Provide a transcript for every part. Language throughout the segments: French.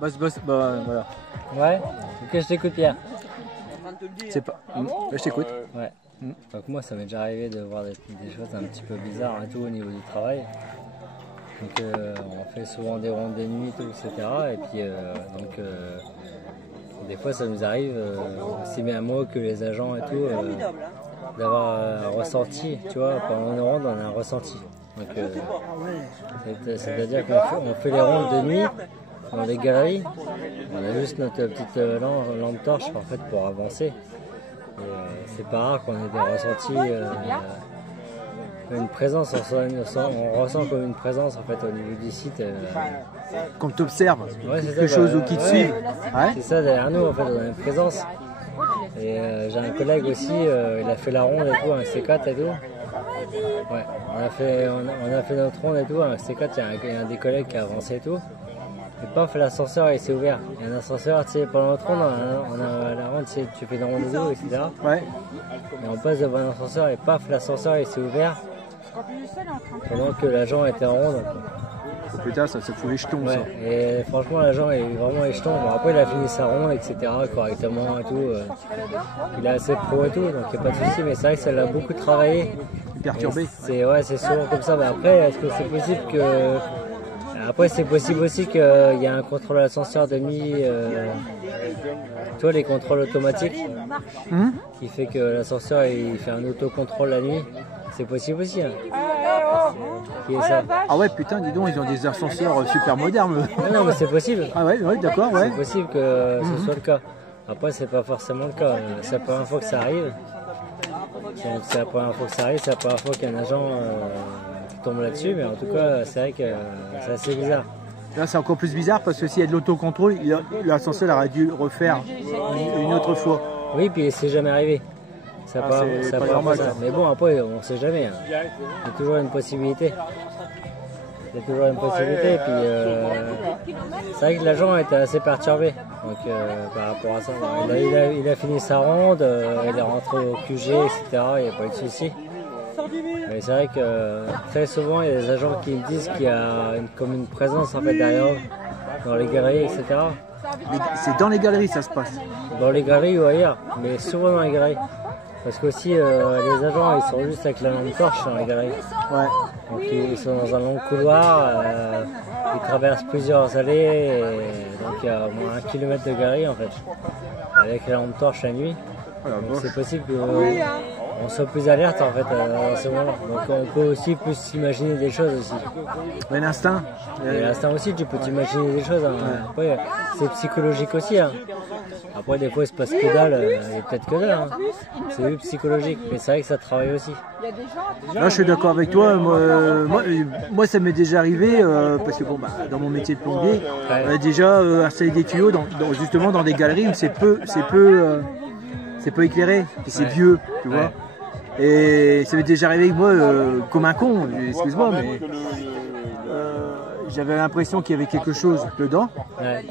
Voilà. Ouais. Ok, je t'écoute, Pierre. C'est pas. Je t'écoute. Ouais. Donc moi, ça m'est déjà arrivé de voir des choses un petit peu bizarres et tout au niveau du travail. Donc on fait souvent des rondes de nuit, tout, etc. Et puis des fois, ça nous arrive, aussi bien moi que les agents et tout, d'avoir un ressenti. Tu vois, pendant une ronde, on a un ressenti. Donc c'est-à-dire qu'on fait les rondes de nuit dans les galeries. On a juste notre petite lampe torche en fait pour avancer. C'est pas rare qu'on ait des ressentis, une présence, on ressent comme une présence en fait au niveau du site. Qu'on t'observe, Ouais, quelque chose ou qui te suit. Ouais. C'est ça, derrière nous en fait on a une présence. Et j'ai un collègue aussi, il a fait la ronde et tout, un C4 et tout. Ouais, on a fait notre ronde et tout, un C4, il y a un des collègues qui a avancé et tout. Et paf, l'ascenseur il s'est ouvert. Il y a un ascenseur, tu sais, pendant notre ronde, on a la ronde, tu fais une ronde de dos, etc. Ouais. Et on passe devant un ascenseur et paf, l'ascenseur il s'est ouvert. Pendant que l'agent était en ronde. Oh putain, ça fout les jetons, ouais. ça. Et franchement, l'agent est vraiment les jetons. Bon, après, il a fini sa ronde, etc. correctement et tout. Il est assez pro et tout, donc il n'y a pas de souci. Mais c'est vrai que ça l'a beaucoup travaillé. Perturbé. C'est souvent comme ça. Mais après, est-ce que c'est possible que. Après, c'est possible aussi qu'il y ait un contrôle ascenseur de nuit. Toi, les contrôles automatiques, qui fait que l'ascenseur il fait un autocontrôle la nuit. C'est possible aussi. Hein. Qui est ça? Ah ouais, putain, dis donc, ils ont des ascenseurs super modernes. Ah non, mais c'est possible. Ah ouais, d'accord, ouais. C'est possible que ce soit le cas. Après, c'est pas forcément le cas. C'est la première fois que ça arrive. C'est la première fois que ça arrive, c'est la première fois qu'il y a un agent qui tombe là-dessus. Mais en tout cas, c'est vrai que c'est assez bizarre. Là, c'est encore plus bizarre parce que s'il y a de l'autocontrôle, l'ascenseur aurait dû refaire une autre fois. Oui, puis c'est jamais arrivé. Ça pas normal, ça. Mais bon, après, on sait jamais. Hein. Il y a toujours une possibilité. Il y a toujours une possibilité. Et puis, c'est vrai que l'agent était assez perturbé donc, par rapport à ça. Il a fini sa ronde, il est rentré au QG, etc. Il n'y a pas eu de souci. Mais c'est vrai que très souvent, il y a des agents qui me disent qu'il y a comme une présence en fait, derrière eux, dans les galeries, etc. C'est dans les galeries ça se passe? Dans les galeries ou ailleurs, mais souvent dans les galeries. Parce qu'aussi, les agents, ils sont juste avec la lampe torche dans les galeries. Ouais. Donc ils sont dans un long couloir, ils traversent plusieurs allées, et donc il y a au moins 1 kilomètre de galerie en fait, avec la lampe torche la nuit. Donc c'est possible qu'on soit plus alerte en fait à ce moment-là. Donc on peut aussi plus s'imaginer des choses aussi. Mais l'instinct. Et l'instinct aussi, tu peux t'imaginer des choses. Hein. Après, c'est psychologique aussi. Hein. Après, des fois, il se passe que dalle, et peut-être que dalle. Hein. C'est psychologique, mais c'est vrai que ça travaille aussi. Là, je suis d'accord avec toi. Moi, ça m'est déjà arrivé, parce que bon, dans mon métier de plombier, déjà installer des tuyaux justement dans des galeries où c'est peu éclairé, et c'est vieux, tu vois. Et ça m'est déjà arrivé avec moi comme un con, excuse-moi, mais j'avais l'impression qu'il y avait quelque chose dedans.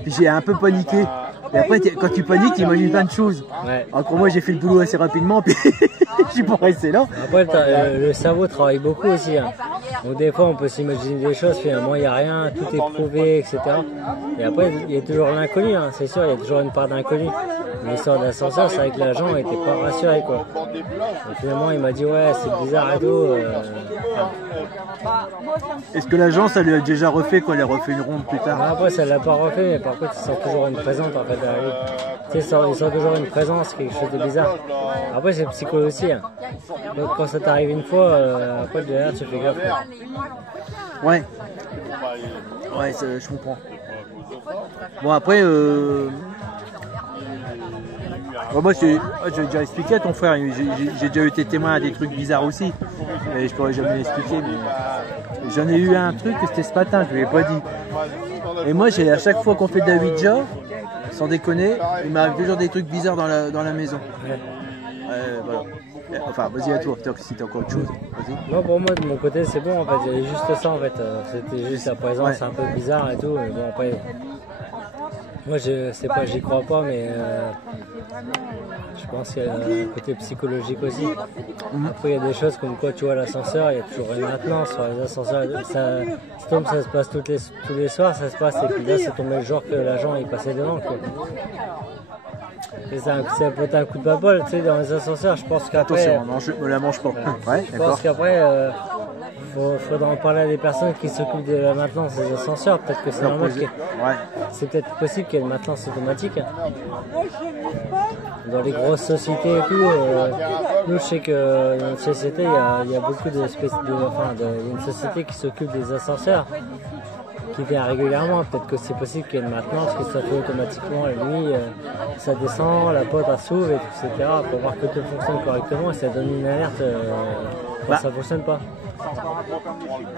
Puis j'ai un peu paniqué. Et après, quand tu paniques, tu imagines plein de choses. Alors que moi, j'ai fait le boulot assez rapidement, puis je suis pas resté là. Après, le cerveau travaille beaucoup aussi. Hein. Donc des fois, on peut s'imaginer des choses, finalement, il n'y a rien, tout est prouvé, etc. Et après, il y a toujours l'inconnu, hein, c'est sûr, il y a toujours une part d'inconnu. L'histoire d'ascenseur, c'est vrai que l'agent n'était pas rassuré, quoi. Et finalement, il m'a dit, ouais, c'est bizarre et tout. Est-ce que l'agent, ça lui a déjà refait, quoi, il a refait une ronde plus tard? Après, ça ne l'a pas refait, mais par contre, il sent toujours une présence, en fait, derrière lui. Tu sais, il sent toujours une présence, quelque chose de bizarre. Après, c'est psycho aussi. Hein. Donc, quand ça t'arrive une fois, après, derrière, tu fais gaffe. Ouais. Ouais, je comprends. Bon, après, moi, j'ai déjà expliqué à ton frère, j'ai déjà été témoin à des trucs bizarres aussi. Et je pourrais jamais l'expliquer, mais j'en ai eu un truc, c'était ce matin, je ne lui ai pas dit. Et moi, à chaque fois qu'on fait de la Ouija, sans déconner, il m'arrive toujours des trucs bizarres dans la maison. Voilà. Enfin, vas-y à toi, si t'as encore autre chose, vas-y. Non, pour moi, de mon côté, c'est bon, en fait, il y a juste ça, en fait. C'était juste la présence un peu bizarre et tout, mais bon, après... Moi, je sais pas, j'y crois pas, mais je pense qu'il y a un côté psychologique aussi. Après, il y a des choses comme quoi, tu vois, l'ascenseur, il y a toujours une maintenance sur les ascenseurs. Ça se passe tous les soirs, ça se passe, et puis là, c'est tombé le jour que l'agent est passé devant, quoi. Ça peut être un coup de babole, tu sais, dans les ascenseurs. Je pense qu'après. Attention, je me la mange pas. Ouais, je pense qu'après, faudra en parler à des personnes qui s'occupent de la maintenance des ascenseurs. Peut-être que c'est normal. C'est peut-être possible qu'il y ait une maintenance automatique. Dans les grosses sociétés et tout, nous, je sais que dans notre société, il y a beaucoup de une société qui s'occupe des ascenseurs, qui vient régulièrement. Peut-être que c'est possible qu'il y ait une maintenance, que ça fait automatiquement la nuit, ça descend, la porte s'ouvre, etc. pour voir que tout fonctionne correctement et ça donne une alerte quand ça ne fonctionne pas.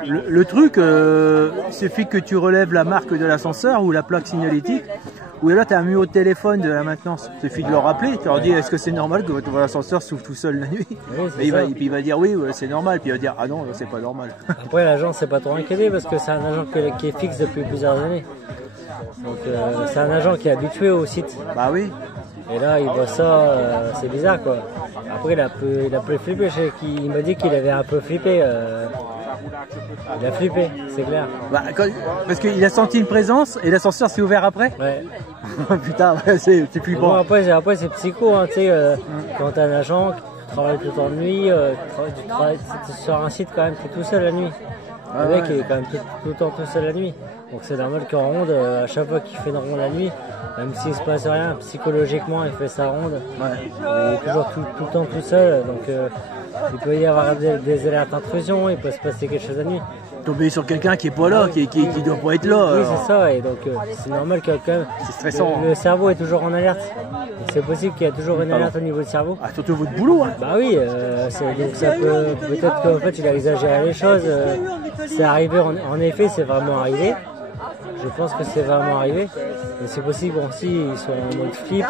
Le truc, il suffit que tu relèves la marque de l'ascenseur ou la plaque signalétique, ou là tu as un numéro de téléphone de la maintenance. Il suffit de leur rappeler, tu leur dis est-ce que c'est normal que votre ascenseur s'ouvre tout seul la nuit? Oui, et il va dire oui, c'est normal, puis il va dire ah non, c'est pas normal. Après l'agent c'est pas trop inquiété parce que c'est un agent qui est fixe depuis plusieurs années. Donc c'est un agent qui est habitué au site. Bah oui. Et là, il voit ça, c'est bizarre quoi. Après, il a un peu flippé. Il m'a dit qu'il avait un peu flippé. Il a flippé, c'est clair. Parce qu'il a senti une présence et l'ascenseur s'est ouvert après. Ouais. Putain, c'est flippant. Bon, après c'est psycho, hein, tu sais, quand t'as un agent qui travaille toute la nuit, tu travailles sur un site quand même, t'es tout seul la nuit. Le mec il est quand même tout le temps tout seul la nuit. Donc c'est normal qu'en ronde, à chaque fois qu'il fait une ronde la nuit, même s'il se passe rien, psychologiquement il fait sa ronde. Il est toujours tout le temps tout seul, donc il peut y avoir des alertes d'intrusion, il peut se passer quelque chose la nuit. Tomber sur quelqu'un qui est pas là, qui doit pas être là. Oui, c'est ça, et donc c'est normal que quand même, c'est stressant. Le cerveau est toujours en alerte. C'est possible qu'il y ait toujours une alerte au niveau du cerveau. Ah, surtout votre boulot. Hein. Bah oui, donc ça peut-être qu'en fait il a exagéré les choses. C'est arrivé, en effet, c'est vraiment arrivé. Je pense que c'est vraiment arrivé. Mais c'est possible aussi, ils sont en mode flip.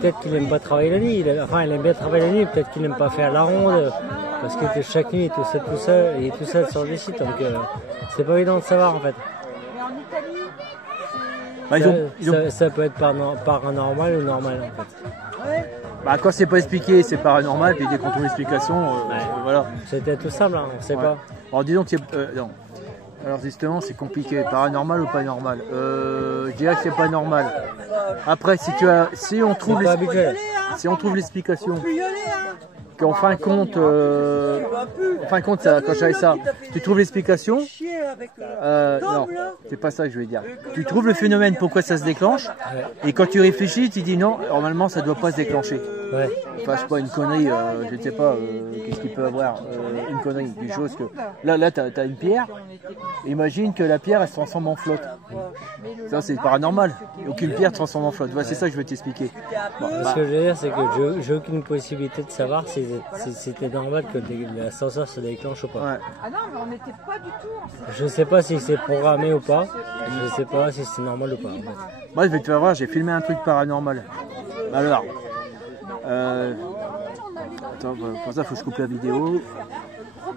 Peut-être qu'il n'aime pas travailler la nuit. Il aime bien travailler la nuit, peut-être qu'il n'aime pas faire la ronde. Parce que chaque nuit, il est tout seul sur le site. Donc c'est pas évident de savoir en fait. Ça peut être paranormal ou normal en fait. Bah, quand c'est pas expliqué, c'est paranormal. Puis dès qu'on trouve l'explication, voilà. C'était tout simple, hein, on sait pas. Alors disons que c'est... non. Alors justement c'est compliqué, paranormal ou pas normal. Je dirais que c'est pas normal. Après si on trouve l'explication, qu'en fin de compte, quand j'avais ça, tu trouves l'explication. Non, c'est pas ça que je veux dire. Tu trouves le phénomène, pourquoi ça se déclenche, et quand tu réfléchis, tu dis non, normalement ça doit pas se déclencher. Ouais. Enfin, je sais pas, une connerie, je ne sais pas, qu'est-ce qu'il peut avoir, une connerie, des choses que... Là tu as une pierre, imagine que la pierre elle se transforme en flotte. Ça c'est paranormal, aucune pierre se transforme en flotte, c'est ça que je veux t'expliquer. Ce que je veux dire c'est que j'ai aucune possibilité de savoir si c'était normal que l'ascenseur se déclenche ou pas. Ouais. Ah non mais on n'était pas du tout en fait. Je sais pas si c'est programmé ou pas, je sais pas si c'est normal ou pas en fait. Moi je vais te faire voir, j'ai filmé un truc paranormal. Alors... Attends, pour ça, il faut que je coupe la vidéo. Hop.